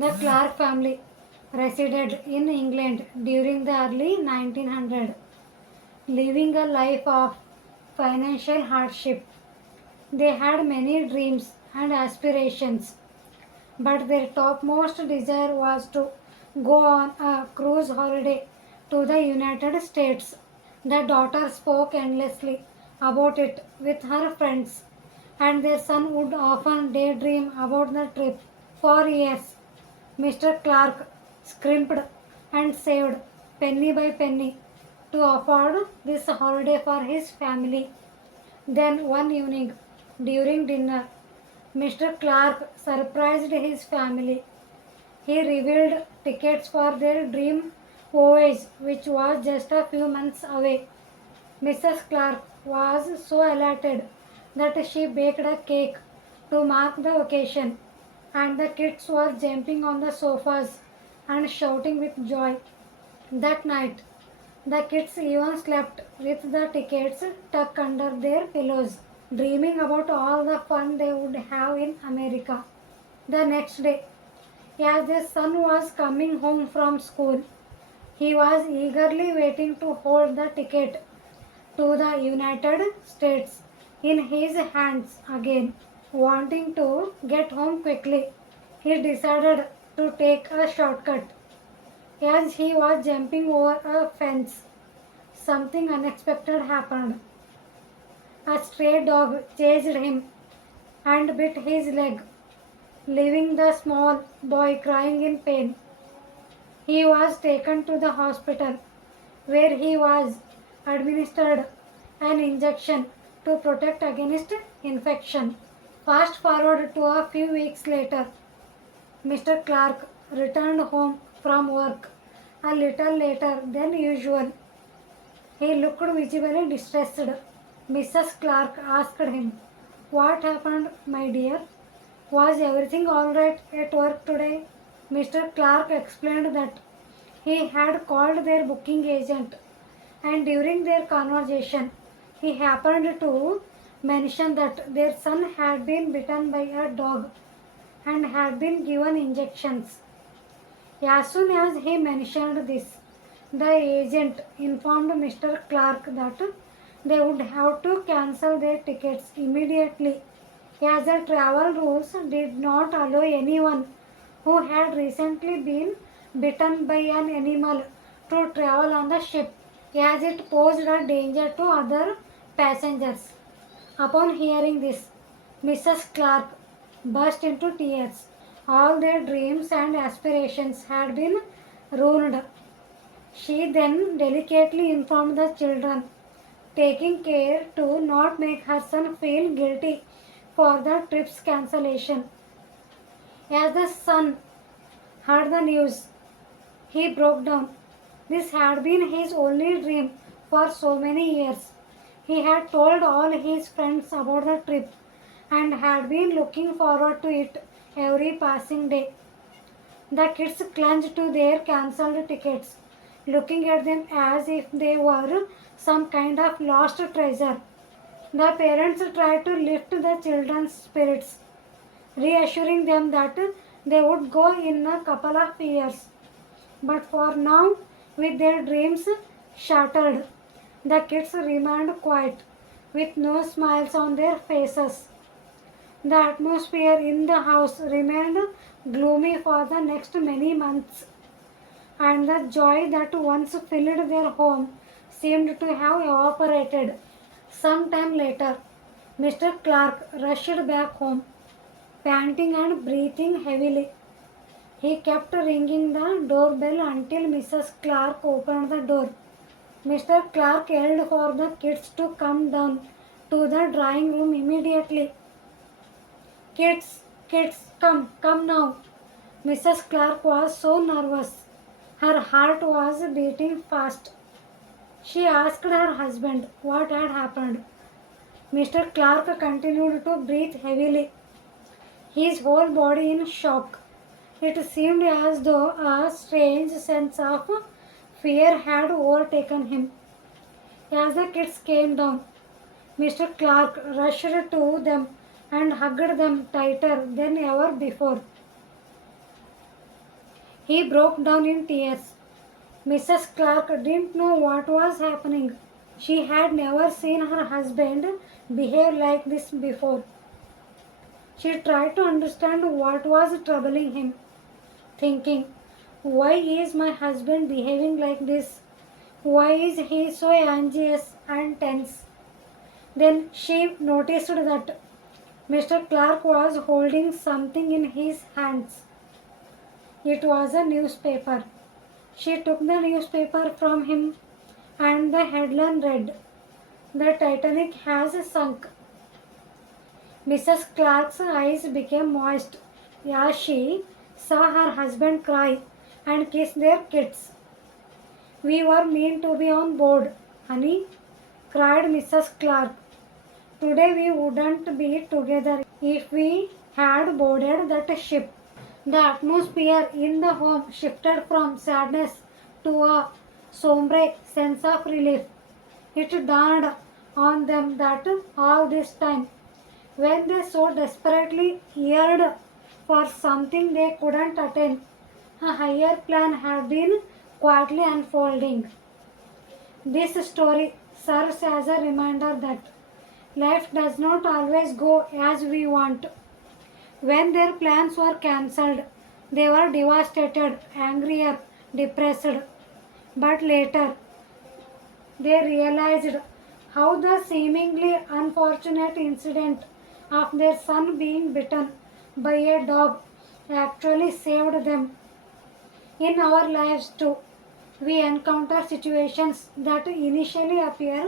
The Clark family resided in England during the early 1900s, living a life of financial hardship. They had many dreams and aspirations, but their topmost desire was to go on a cruise holiday to the United States. The daughter spoke endlessly about it with her friends, and their son would often daydream about the trip. For years, Mr. Clark scrimped and saved penny by penny to afford this holiday for his family. Then one evening, during dinner, Mr. Clark surprised his family. He revealed tickets for their dream voyage, which was just a few months away. Mrs. Clark was so elated that she baked a cake to mark the occasion, and the kids were jumping on the sofas and shouting with joy. That night, the kids even slept with the tickets tucked under their pillows, dreaming about all the fun they would have in America. The next day, as their son was coming home from school, he was eagerly waiting to hold the ticket to the United States in his hands again. Wanting to get home quickly, he decided to take a shortcut. As he was jumping over a fence, something unexpected happened. A stray dog chased him and bit his leg, leaving the small boy crying in pain. He was taken to the hospital where he was administered an injection to protect against infection. Fast forward to a few weeks later, Mr. Clark returned home from work a little later than usual. He looked visibly distressed. Mrs. Clark asked him, "What happened, my dear? Was everything all right at work today?" Mr. Clark explained that he had called their booking agent, and during their conversation, he happened to mention that their son had been bitten by a dog and had been given injections. As soon as he mentioned this, the agent informed Mr. Clark that they would have to cancel their tickets immediately, as the travel rules did not allow anyone who had recently been bitten by an animal to travel on the ship, as it posed a danger to other passengers. Upon hearing this, Mrs. Clark burst into tears. All their dreams and aspirations had been ruined. She then delicately informed the children, taking care to not make her son feel guilty for the trip's cancellation. As the son heard the news, he broke down. This had been his only dream for so many years. He had told all his friends about the trip and had been looking forward to it every passing day. The kids clung to their cancelled tickets, looking at them as if they were some kind of lost treasure. The parents tried to lift the children's spirits, reassuring them that they would go in a couple of years. But for now, with their dreams shattered, the kids remained quiet, with no smiles on their faces. The atmosphere in the house remained gloomy for the next many months, and the joy that once filled their home seemed to have evaporated. Some time later, Mr. Clark rushed back home, panting and breathing heavily. He kept ringing the doorbell until Mrs. Clark opened the door. Mr. Clark yelled for the kids to come down to the drawing room immediately. Kids, kids, come now. Mrs. Clark was so nervous. Her heart was beating fast. She asked her husband what had happened. Mr. Clark continued to breathe heavily, his whole body in shock. It seemed as though a strange sense of fear had overtaken him. As the kids came down, Mr. Clark rushed to them and hugged them tighter than ever before. He broke down in tears. Mrs. Clark didn't know what was happening. She had never seen her husband behave like this before. She tried to understand what was troubling him, thinking, why is my husband behaving like this? Why is he so anxious and tense? Then she noticed that Mr. Clark was holding something in his hands. It was a newspaper. She took the newspaper from him and the headline read, "The Titanic has sunk." Mrs. Clark's eyes became moist as she saw her husband cry and kiss their kids. "We were meant to be on board, honey," cried Mrs. Clark. "Today we wouldn't be together if we had boarded that ship." The atmosphere in the home shifted from sadness to a sombre sense of relief. It dawned on them that all this time, when they so desperately yearned for something they couldn't attain, a higher plan had been quietly unfolding. This story serves as a reminder that life does not always go as we want. When their plans were cancelled, they were devastated, angrier, depressed. But later, they realized how the seemingly unfortunate incident of their son being bitten by a dog actually saved them. In our lives too, we encounter situations that initially appear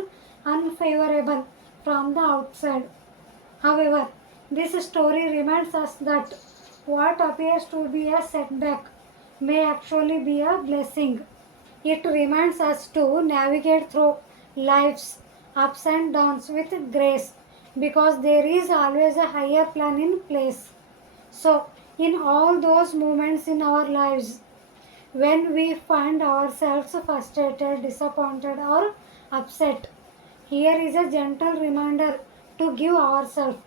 unfavorable from the outside. However, this story reminds us that what appears to be a setback may actually be a blessing. It reminds us to navigate through life's ups and downs with grace because there is always a higher plan in place. So, in all those moments in our lives, when we find ourselves frustrated, disappointed, or upset, here is a gentle reminder to give ourselves.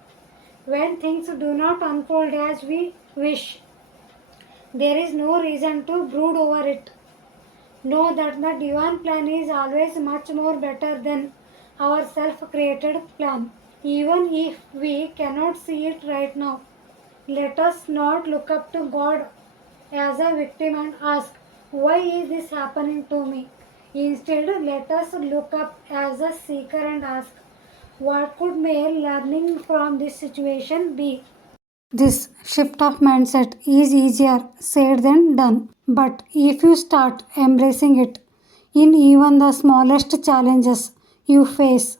When things do not unfold as we wish, there is no reason to brood over it. Know that the divine plan is always much more better than our self created plan. Even if we cannot see it right now, let us not look up to God as a victim and ask, why is this happening to me? Instead, let us look up as a seeker and ask, what could my learning from this situation be? This shift of mindset is easier said than done, but if you start embracing it in even the smallest challenges you face,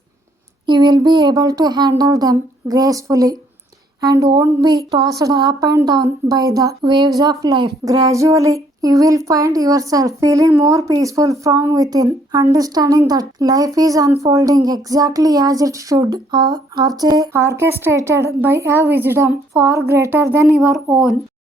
you will be able to handle them gracefully and won't be tossed up and down by the waves of life. Gradually, you will find yourself feeling more peaceful from within, understanding that life is unfolding exactly as it should, orchestrated by a wisdom far greater than your own.